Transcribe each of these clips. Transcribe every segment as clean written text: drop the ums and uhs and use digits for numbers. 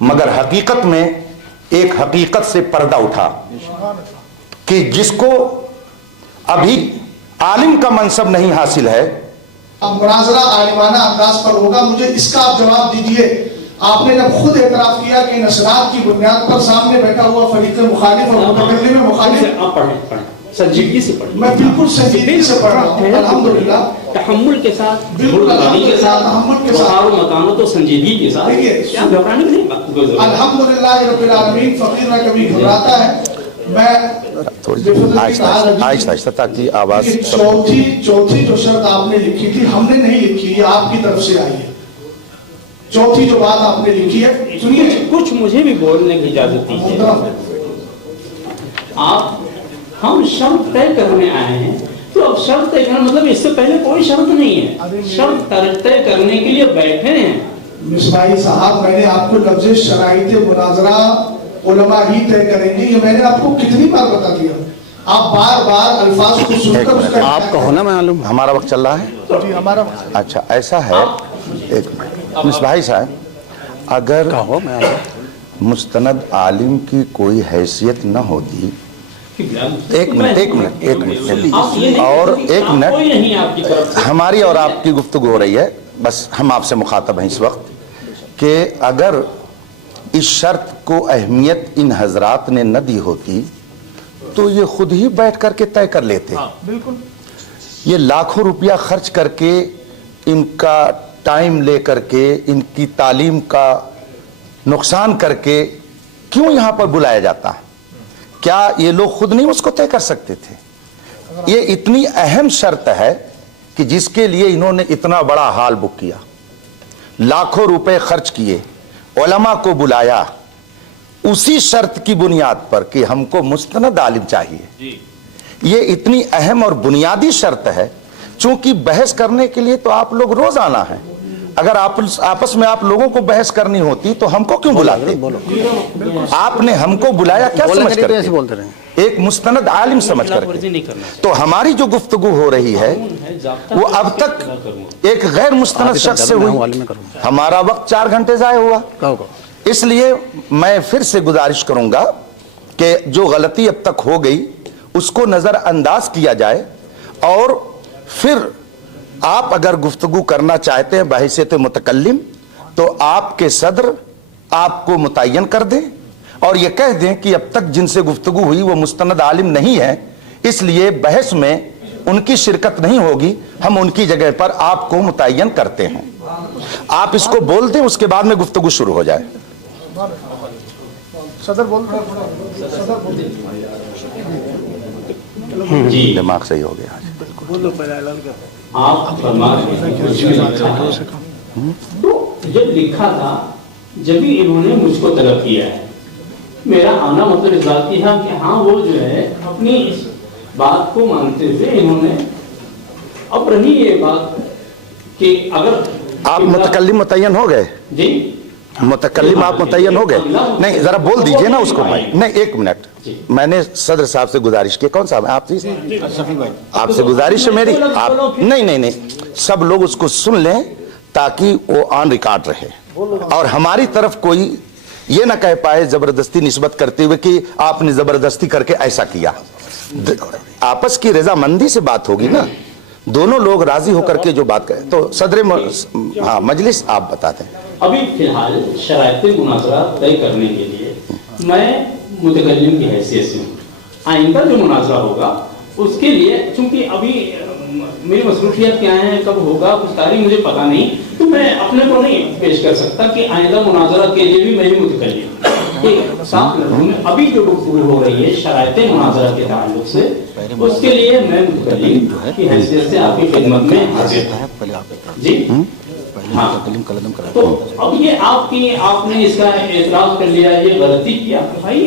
मगर हकीकत में एक हकीकत से पर्दा उठा कि जिसको अभी आलिम का मनसब नहीं हासिल है। अब मुनाजरा आलिमाना अंदाज पर होगा, मुझे इसका आप जवाब दीजिए। आपने जब खुद एतराफ किया कि नसरात की बुनियाद पर सामने बैठा हुआ फरीक मुखालिफ और मुतकल्लिम मुखालिफ, आप पढ़ें संजीदगी से पढ़ें। मैं बिल्कुल संजीदगी से पढ़ रहा हूँ अल्हम्दुलिल्लाह, तहम्मुल के साथ, बिल्कुल तहम्मुल के साथ, और मतानो तो संजीदगी के साथ। देखिए क्या घबराने की नहीं, अल्हम्दुलिल्लाह रब्बिल आलमीन। फकीर में कभी घबराता है, मैं आहिस्ता ताकि आवाज। चौथी जो शर्त आपने लिखी थी, हमने नहीं लिखी, ये आपकी तरफ से आई है। चौथी जो बात आपने लिखी है, सुनिए, कुछ मुझे भी बोलने की इजाजत दीजिए। आप हम शर्त तय करने आए हैं, तो अब शर्त तय करना मतलब इससे पहले कोई शर्त नहीं है, शर्त तय करने के लिए बैठे हैं। मिसबाही साहब, मैंने आपको लफ्ज़ शराइत मुनाजरा उलमा ही तय करेंगे, ये मैंने आपको कितनी बार बता दिया। आप बार बार अल्फाज को सुनकर उसका आपको होना मालूम, हमारा वक्त चल रहा है जी, हमारा अच्छा ऐसा है। एक मिनट मिसबाही साहब, अगर मुस्तनद आलिम की कोई हैसियत न होती, एक मिनट और एक मिनट, हमारी और आपकी गुफ्तगू हो रही है, बस हम आपसे मुखातब हैं इस वक्त कि अगर इस शर्त को अहमियत इन हजरात ने न दी होती तो ये खुद ही बैठ करके तय कर लेते। बिल्कुल, ये लाखों रुपया खर्च करके, इनका टाइम ले करके, इनकी तालीम का नुकसान करके क्यों यहाँ पर बुलाया जाता? क्या ये लोग खुद नहीं उसको तय कर सकते थे? ये इतनी अहम शर्त है कि जिसके लिए इन्होंने इतना बड़ा हॉल बुक किया, लाखों रुपए खर्च किए, उलमा को बुलाया, उसी शर्त की बुनियाद पर कि हमको मुस्तनद आलिम चाहिए। ये इतनी अहम और बुनियादी शर्त है, चूंकि बहस करने के लिए तो आप लोग रोज आना है। अगर आप आपस में आप लोगों को बहस करनी होती तो हमको क्यों बुलाते? आपने हमको बुलाया क्या समझ कर? एक मुस्तनद आलिम समझ कर। तो हमारी जो गुफ्तगू हो रही है वो अब तक एक गैर मुस्तनद शख्स से हुई। हमारा वक्त 4 घंटे जाया हुआ। इसलिए मैं फिर से गुजारिश करूंगा कि जो गलती अब तक हो गई उसको नजरअंदाज किया जाए, और फिर आप अगर गुफ्तगू करना चाहते हैं बहैसियत मुतकल्लिम, तो आपके सदर आपको मुतय्यन कर दें और ये कह दें कि अब तक जिनसे गुफ्तगू हुई वो मुस्तनद आलिम नहीं है, इसलिए बहस में उनकी शिरकत नहीं होगी, हम उनकी जगह पर आपको मुतय्यन करते हैं। आप इसको बोल दें, उसके बाद में गुफ्तगू शुरू हो जाए। सदर बोल जी, दिमाग सही हो गया। आप तो जब लिखा था, जब भी इन्होंने मुझको तलब किया है, मेरा आना मतलब इस बात की है कि हाँ वो जो है अपनी इस बात को मानते हुए इन्होंने, अब रही ये बात कि अगर आप मुतकल्लिम मुतय्यन हो गए जी, मुतकल्लिम आप मुतय्यन हो गए? नहीं, जरा बोल दीजिए ना उसको। नहीं, एक मिनट, मैंने सदर साहब से गुजारिश की। कौन साहब? आप आपसे गुजारिश है मेरी। आप नहीं, सब लोग उसको सुन लें ताकि वो ऑन रिकॉर्ड रहे और हमारी तरफ कोई ये ना कह पाए जबरदस्ती निस्बत करते हुए कि आपने जबरदस्ती करके ऐसा किया। आपस की रजामंदी से बात होगी ना, दोनों लोग राजी होकर के जो बात करें। तो सदर मजलिस आप बताते हैं। अभी फिलहाल शरायत मुनाजरा तय करने के लिए मैं मुतकल्लिम की हैसियत से हूँ। आइंदा जो मुनाजरा होगा उसके लिए, चूंकि अभी मेरी मसरूफियत क्या है, कब होगा, कुछ तारीख मुझे पता नहीं, तो मैं अपने को नहीं पेश कर सकता कि आइंदा मुनाजरा के लिए भी मैं ही मुतकल्लिम। साथ में अभी जो गुफ्तगू हो रही है शरायत मुनाजरा के ताल्लुक से, उसके लिए मैं मुतकल्लिम की हैसियत से आपकी खिदमत में हाजिर हूं। जी हाँ, तो अब ये आपने इसका एतराज कर लिया, ये गलती किया। भाई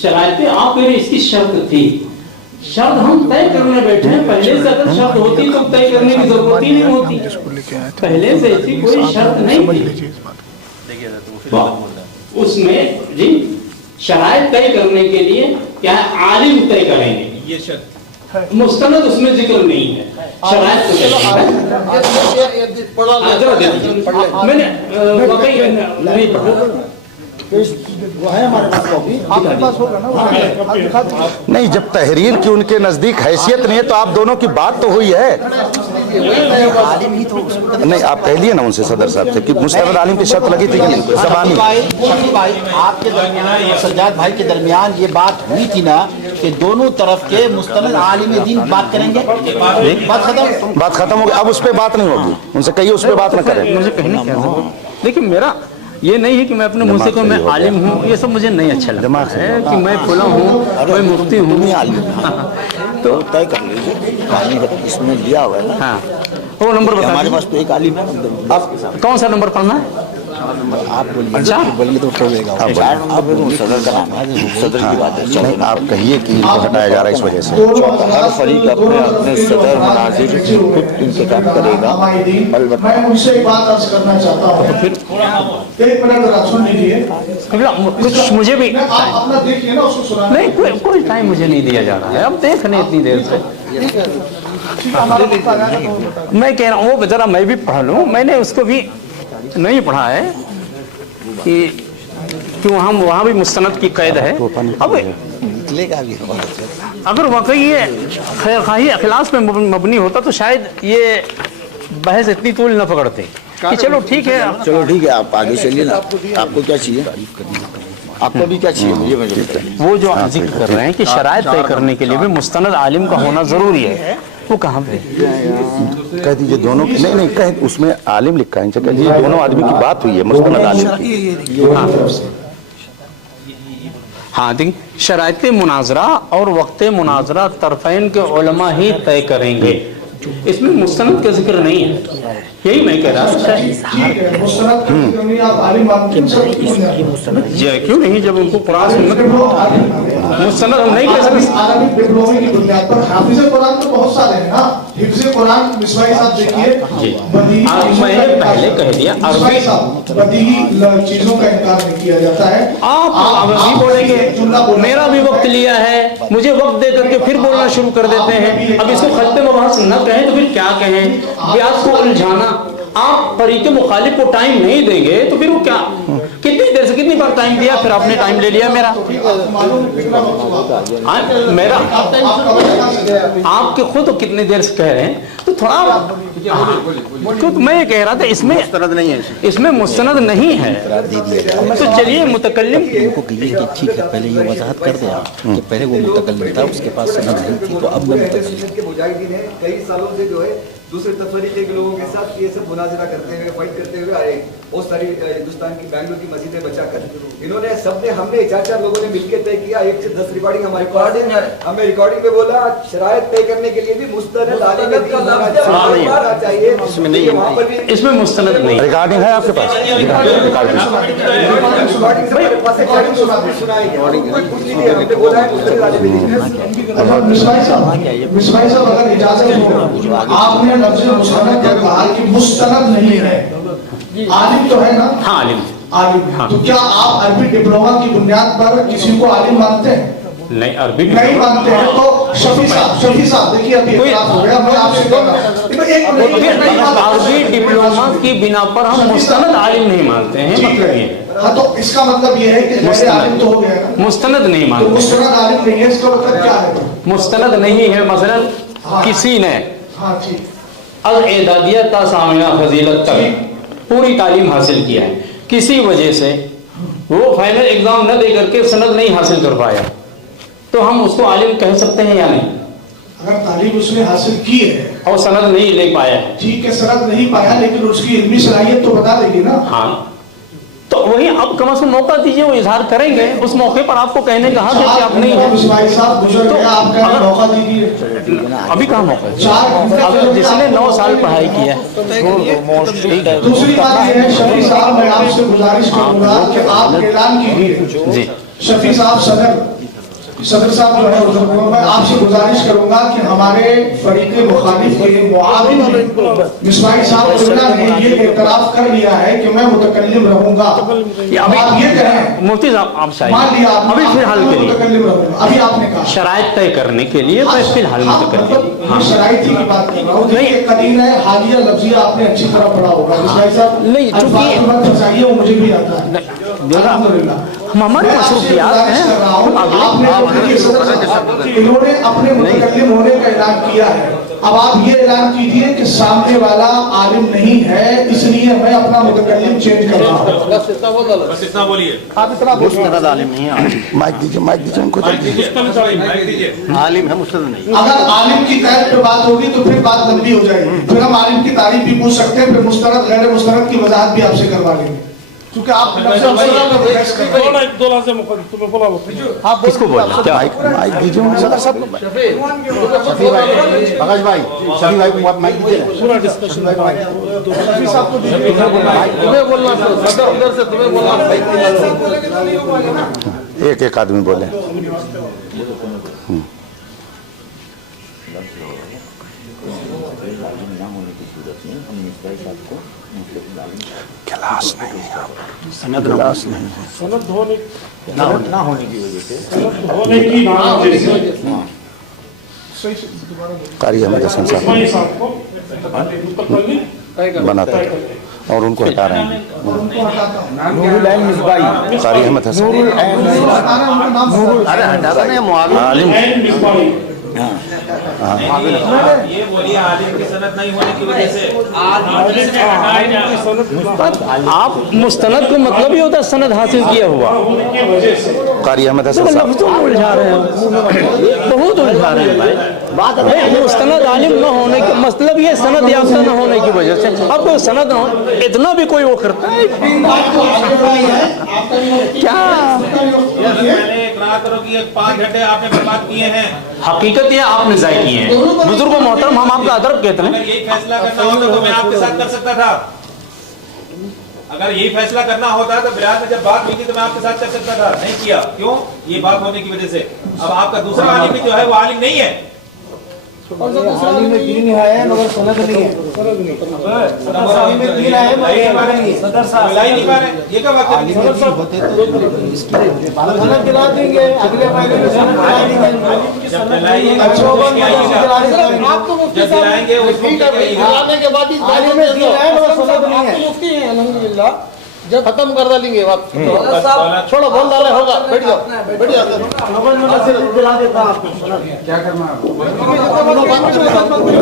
शरायतें आप कह रहे, इसकी शर्त थी, शर्त हम तय करने बैठे हैं। पहले से अगर शर्त होती तो तय करने की जरूरत ही नहीं होती। पहले से ऐसी कोई शर्त नहीं थी। उसमें जी शरायत तय करने के लिए क्या आलिम तय करेंगे, ये शर्त, मुस्तनद उसमें जिक्र नहीं है। शरायत मैंने وہ ہے ہمارے پاس کاپی آپ کے پاس ہوگا نا آپ دکھا دیجیے نہیں جب تحریر کی ان کے نزدیک حیثیت نہیں ہے تو آپ دونوں کی بات تو ہوئی ہے نہیں آپ کہہ لیے نا ان سے صدر صاحب سے کہ مستند عالم کی شرط لگی تھی کہ نہیں زبانی شفیع بھائی آپ کے درمیان سجاد بھائی کے درمیان یہ بات ہوئی تھی نا کہ دونوں طرف کے مستند عالم دین بات کریں گے بات ختم ہو گئی اب اس پہ بات نہیں ہوگی ان سے کہیے اس پہ بات نہ کریں مجھے کہنے کیا ہے دیکھیے میرا یہ نہیں ہے کہ میں اپنے منہ سے کہوں میں عالم ہوں یہ سب مجھے نہیں اچھا لگتا ہے کہ میں فلاں ہوں میں مفتی ہوں تو طے کر لیجیے اس میں لیا ہوا ہے ہاں وہ نمبر بتا ہمارے پاس تو ایک عالم ہے آپ کون سا نمبر پڑھنا ہے آپ بولیے تو ہو جائے گا صدر کی بات ہے نہیں آپ کہیے کہ ان کو ہٹایا جا رہا ہے اس وجہ سے ہر فریق اپنے اپنے صدر مناظر خود انتخاب کرے گا البتہ میں ان سے ایک بات عرض کرنا چاہتا ہوں ایک منٹ ذرا سن لیجیے کچھ مجھے بھی آپ اپنا دیکھیے نا اس کو سنانے نہیں کوئی ٹائم مجھے نہیں دیا جا رہا ہے اب دیکھ لیں اتنی دیر سے میں کہہ رہا ہوں وہ ذرا میں بھی پڑھ لوں میں نے اس کو بھی نہیں پڑھا ہے کہ وہاں بھی مستند کی قید ہے اب نکلے گا بھی اگر واقعی یہ خیر خواہی اخلاص پہ مبنی ہوتا تو شاید یہ بحث اتنی طول نہ پکڑتے کہ چلو ٹھیک ہے آپ آگے چلیے نا آپ کو کیا چاہیے آپ کو بھی کیا چاہیے مجھے وہ جو ذکر کر رہے ہیں کہ شرائط طے کرنے کے لیے بھی مستند عالم کا ہونا ضروری ہے وہ کہاں پہ کہہ دیجیے دونوں کی نہیں کہہ اس میں عالم لکھا ہے ان سے کہہ دیجیے دونوں آدمی کی بات ہوئی ہے مستند عالم کی ہاں دیکھیں شرائط مناظرہ اور وقت مناظرہ طرفین کے علماء ہی طے کریں گے اس میں مستند کا ذکر نہیں ہے یہی میں کہہ رہا کیوں نہیں جب ان کو قرآن سنت مستند ہم نہیں کہہ سکتے عربی ڈپلومے کی بنیاد پر حافظ قرآن تو بہت سارے ہیں نا حفظ قرآن مصباحی صاحب دیکھیے میں نے پہلے کہہ دیا عربی بدیہی چیزوں کا انکار نہیں کیا جاتا ہے آپ ابھی بولیں گے میرا بھی وقت لیا ہے مجھے وقت دے کر کے پھر بولنا شروع کر دیتے ہیں اب اس کو خط مباحث نہ کہیں تو پھر کیا کہیں بیاس کو الجھانا آپ فریق مخالف کو ٹائم نہیں دیں گے تو پھر وہ کیا کتنی دیر سے کتنی بار ٹائم دیا پھر آپ نے ٹائم لے لیا میرا آپ کے خود کتنی دیر سے کہہ رہے ہیں تو تھوڑا میں یہ کہہ رہا تھا اس میں مستند نہیں ہے تو چلیے متکلم کو کہیے کہ ٹھیک ہے پہلے یہ وضاحت کر دیں آپ کہ پہلے وہ متکلم تھا اس کے پاس سند نہیں تھی تو اب میں متکلم کے مجاہدین ہیں کئی سالوں سے جو ہے دوسرے تفریقے کے لوگوں کے ساتھ یہ سب مناظرہ کرتے ہوئے فائٹ کرتے ہوئے آئے بہت ساری ہندوستان کی بینگلور کی مسجدیں بچا کر انہوں نے سب نے ہم نے چار لوگوں نے مل کے طے کیا 1 سے 10 ریکارڈنگ ہماری ریکارڈنگ ہے ہمیں ریکارڈنگ میں بولا شرائط طے کرنے کے لیے بھی مستند عالم کا چاہیے اس میں نہیں اس میں مستند نہیں ریکارڈنگ ہے آپ کے پاس مصباحی صاحب اگر اجازت ہو آپ نے لفظ مستند کا کہا کہ مستند نہیں ہے عالم تو ہے نا ہاں عالم تو کیا آپ عربی ڈپلوما کی بنیاد پر کسی کو عالم مانتے ہیں نہیں عربی نہیں مانتے ہیں تو شفیع صاحب دیکھیے ابھی اختلاف ہو گیا میں آپ سے کہہ رہا ہوں عربی ڈپلوما کی بنا پر ہم مستند عالم نہیں مانتے ہیں مطلب یہ ہاں تو اس کا مطلب یہ ہے کہ عالم تو ہو گیا مستند نہیں تو مانتے مستند عالم نہیں ہے اس کا مطلب کیا ہے مستند نہیں ہے مثلا کسی نے ہاں ٹھیک الاعدادیہ تا سامعہ فضیلت تک پوری تعلیم حاصل کیا ہے کسی وجہ سے وہ فائنل ایگزام نہ دے کر کے سند نہیں حاصل کر پایا تو ہم اس کو عالم کہہ سکتے ہیں یا نہیں اگر تعلیم اس نے حاصل کی ہے اور سند نہیں لے پایا ہے ٹھیک ہے سند نہیں پایا لیکن اس کی علمی صلاحیت تو بتا دے گی نا ہاں تو وہی اب کم از کم موقع دیجیے وہ اظہار کریں گے اس موقع پر آپ کو کہنے کا حق ہے کہ آپ نہیں ہیں ابھی کہاں موقع ہے اب جس نے 9 سال پڑھائی کی ہے دوسری بات یہ ہے شفیع صاحب میں آپ سے گزارش کروں گا کہ آپ اعلان کیجیے جی شفیع صاحب صدر صاحب جو ہے میں آپ سے گزارش کروں گا کہ ہمارے فریق مخالف کے معاون مصباحی صاحب نے یہ اعتراف کر لیا ہے کہ میں متکلم رہوں گا آپ یہ کہیں مفتی صاحب آپ مان لیا ابھی فی الحال کے لیے متکلم رہوں گا ابھی آپ نے کہا شرائط طے کرنے کے لیے میں فی الحال متکلم شرائط کی بات کر رہا ہوں نہیں قدیم ہے حالیہ لفظیہ آپ نے اچھی طرح پڑھا ہوگا مصباحی صاحب نہیں چونکہ چاہیے وہ مجھے بھی آتا ہے अल्हम्दुलिल्लाह। हमारी मैं आपसे मसरूफियात गुजारिश हैं, कर रहा हूं, हम अगले- आपने जो देखिए सदर साहब, इन्होंने अपने मुतकल्लिम होने का ऐलान किया है। अब आप ये ऐलान कीजिए कि सामने वाला आलिम नहीं है, इसलिए मैं अपना मुतकल्लिम चेंज कर रहा हूँ। बस इतना बोलिए। आप इतना बोलिए। मुस्तनद आलिम नहीं है, माइक दीजिए उनको। माइक दीजिए। आलिम है, मुस्तनद नहीं। अगर आलिम की कैद पे बात होगी तो फिर बात लंबी हो जाएगी, फिर हम आलिम की तारीफ भी पूछ सकते हैं, फिर मुस्तरद गैर मुस्तरद की वजाहत भी आपसे करवा लेंगे, क्योंकि आप नफ्स अफसरा में बहस कर रहे हैं। किसको बोलना क्या? माइक दीजिए सदर साहब को। शफी भाई, प्रकाश भाई, शफी भाई को माइक दीजिए ना। शफी साहब को दीजिए। एक आदमी बोले। गिलास नहीं है, सनद गिलास नहीं है। ना होने की वजह से कारी अहमद हसन साहब बनाते थे और उनको हटा रहे हैं। कारी अहमद हसन अरे हटाता नहीं, मुआविन आलिम ये बोलिए आलिम की सनद नहीं होने की वजह से आप मुस्तनद को मतलब ही होता है सनद हासिल किया हुआ। कारी अहमद तो हसन साहब लफ्जों में उलझा रहे हैं, बहुत उलझा रहे हैं भाई। बात है मुस्तनद आलिम न होने का मतलब ये सनद याफ्ता न होने की वजह से। अब कोई सनद न हो, इतना भी कोई वो करता है क्या? पहले इकरार करो कि 5 घंटे आपने बर्बाद किए हैं। हकीकत ये आपने ज़ाय किए हैं। बुजुर्ग मोहतरम, हम आपका अदब कहते अगर हैं। यही फैसला करना होता तो मैं आपके साथ कर सकता था। अगर यही फैसला करना होता तो बिराद में जब बात हुई थी तो मैं आपके साथ कर सकता था, नहीं किया। क्यों? ये बात होने की वजह से। अब आपका दूसरा आलिम भी जो है वो आलिम नहीं है। मिला ही नहीं पा रहे, ये क्या बात है? जब दिलाइएगा जब दिलाएंगे उसको जब खत्म कर डालेंगे बात, छोड़ो बोल डाले होगा, बैठ जाओ बैठ जाओ।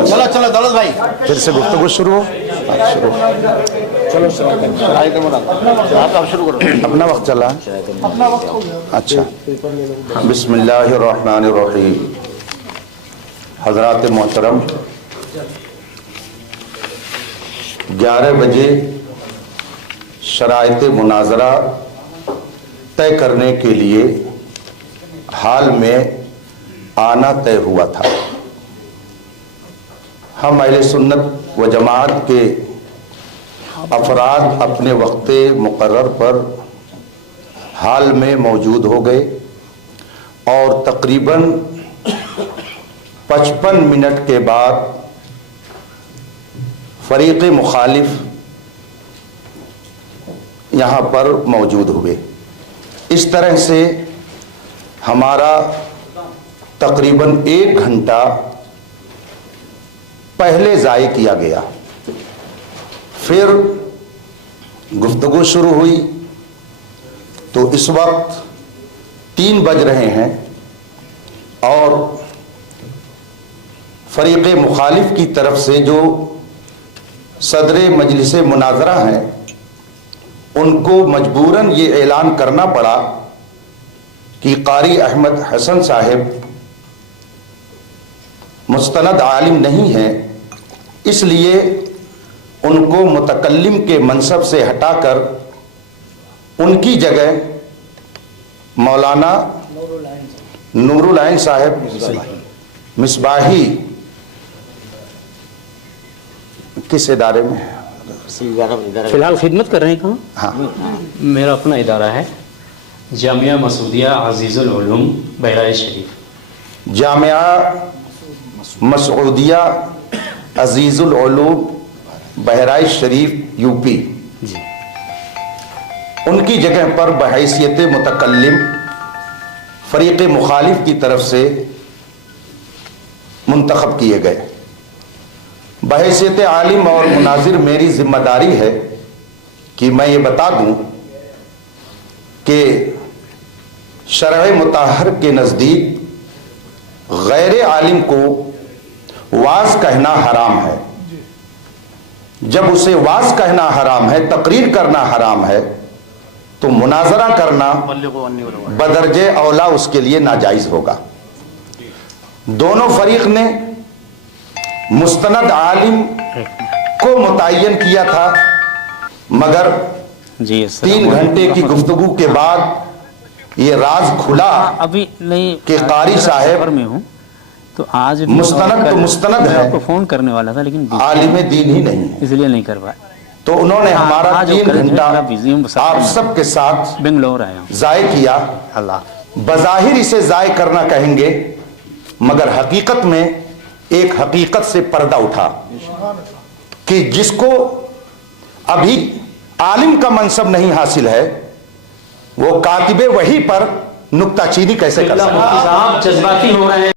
चलो चलो दौलत भाई, फिर से गुफ्तगू शुरू हो। शुरू आप शुरू करो। अपना वक्त चला है? अच्छा, बिस्मिल्लाहिर्रहमानिर्रहीम। हजरात मोहतरम, 11 बजे शराइत मुनाजरा तय करने के लिए हाल में आना तय हुआ था। हम अहले सुन्नत व जमात के अफराद अपने वक्त मुकर्रर पर हाल में मौजूद हो गए और तकरीबन 55 मिनट के बाद फरीक़ मुखालिफ यहाँ पर मौजूद हुए। इस तरह से हमारा तकरीबन 1 घंटा पहले ज़ाय किया गया। फिर गुफ्तगू शुरू हुई तो इस वक्त 3 बज रहे हैं और फरीक़ मुखालिफ की तरफ से जो सदर मजलिस मुनाजरा हैं उनको मजबूरन ये ऐलान करना पड़ा कि कारी अहमद हसन साहब मुस्तनद आलिम नहीं है, इसलिए उनको मुतकल्लिम के मनसब से हटाकर उनकी जगह मौलाना नूरुल आइन साहब मिसबाही किस इदारे में है? फिलहाल खिदमत कर रहे हैं कहाँ? हाँ, मेरा अपना इदारा है जामिया मसूदिया अजीज़ुल उलूम बहराइच शरीफ। जामिया मसूदिया अजीज़ुल उलूम बहराइच शरीफ यूपी। उनकी जगह पर बहैसियत मुतकल्लिम फरीक़ मुखालिफ की तरफ से मुंतखब किए गए। बहैसियत आलिम और मुनाजिर मेरी जिम्मेदारी है कि मैं ये बता दूं शरह मुताहर के नज़दीक गैर आलिम को वाज कहना हराम है। जब उसे वाज कहना हराम है, तकरीर करना हराम है, तो मुनाजरा करना बदरजे औला उसके लिए नाजायज होगा। दोनों फरीक ने मुस्तनद आलिम को मुतय्यन किया था, मगर जी 3 घंटे की गुफ्तगू के बाद ये राज खुला अभी नहीं कि कारी साहब में हूँ, तो आज मुस्तनद तो मुस्तनद मैं है, आपको फोन करने वाला था लेकिन आलिम दीन ही नहीं है। इसलिए नहीं कर पाया। तो उन्होंने हमारा आज 3 वो घंटा थोड़ा बिजी हूँ, आप सबके साथ बेंगलोर आया हूँ। जाय किया। अल्लाह बज़ाहिर इसे जाय करना कहेंगे, मगर हकीकत में एक हकीकत से पर्दा उठा कि जिसको अभी आलिम का मनसब नहीं हासिल है, वो कातिबे वही पर नुक्ताचीनी कैसे कर सकता है। साहब जज्बाती हो रहे हैं।